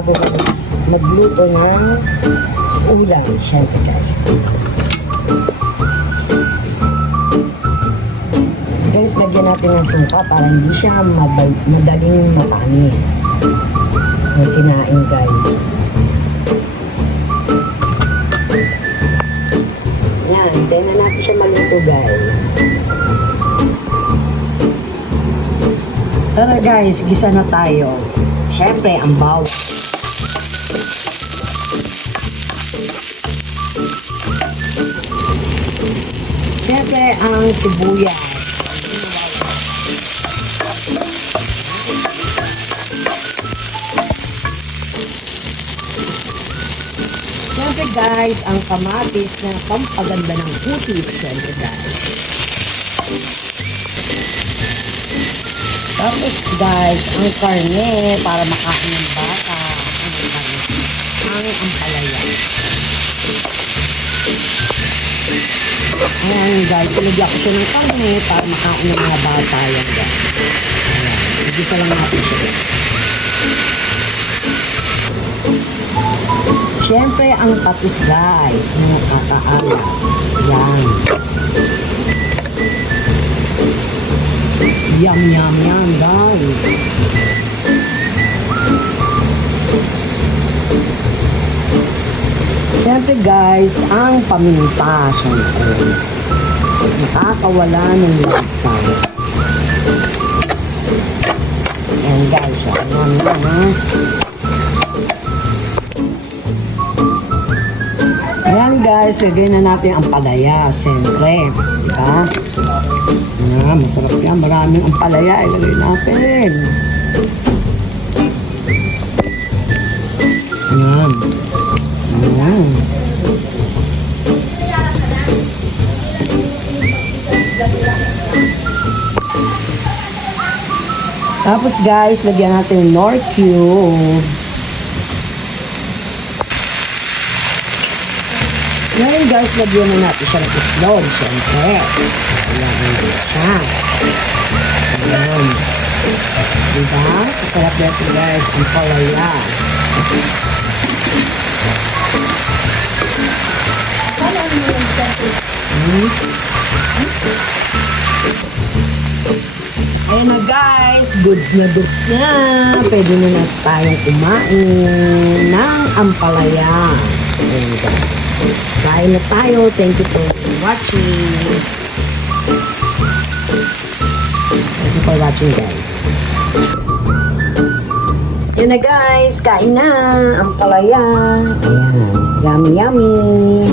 bago magluto ng ulam, syempre guys. Guys, lagyan natin ng suka para hindi siya madaling matamis. Yung sinaing guys. Yan, hintayin na natin siya maluto guys. Tara guys, gisa na tayo. Syempre, ang bawang. Syempre, ang sibuyas. Syempre guys, ang kamatis na pampaganda ng kutis. Syempre guys. Tapos guys, ang karne para makain ng bata. Ang ampalaya. Ayan guys, pinagyan ko siya ng karne para makain ng mga bata. Yan guys. Ayan, igisa lang natin siya. Siyempre, ang patis guys, mga kakaalat. Yan. Yum, yum, yum, guys. Siyempre, guys, ang paminta. Siyempre. Nakakawala ng lasa. Yan, guys. Yan, yan, ha. Ayan guys, lagyan na natin ang palaya, siyempre. Diba? Ayan, masarap yan. Maraming ang palaya, ilagay natin. Ayan. Ayan. Tapos guys, lagyan natin Knorr cubes. Ngayon guys, lagyan na natin siya ng itlog, siyempre. Ayan siya. Ayan. Diba? Masarap natin guys, ang palaya. Ayan na guys, goods na. Pwede na tayong kumain ng ampalaya. Ayan guys. Kain na tayo. Thank you for watching. Thank you for watching guys. Yan na guys. Kain na. Ang palaya. Ayan. Yummy yummy.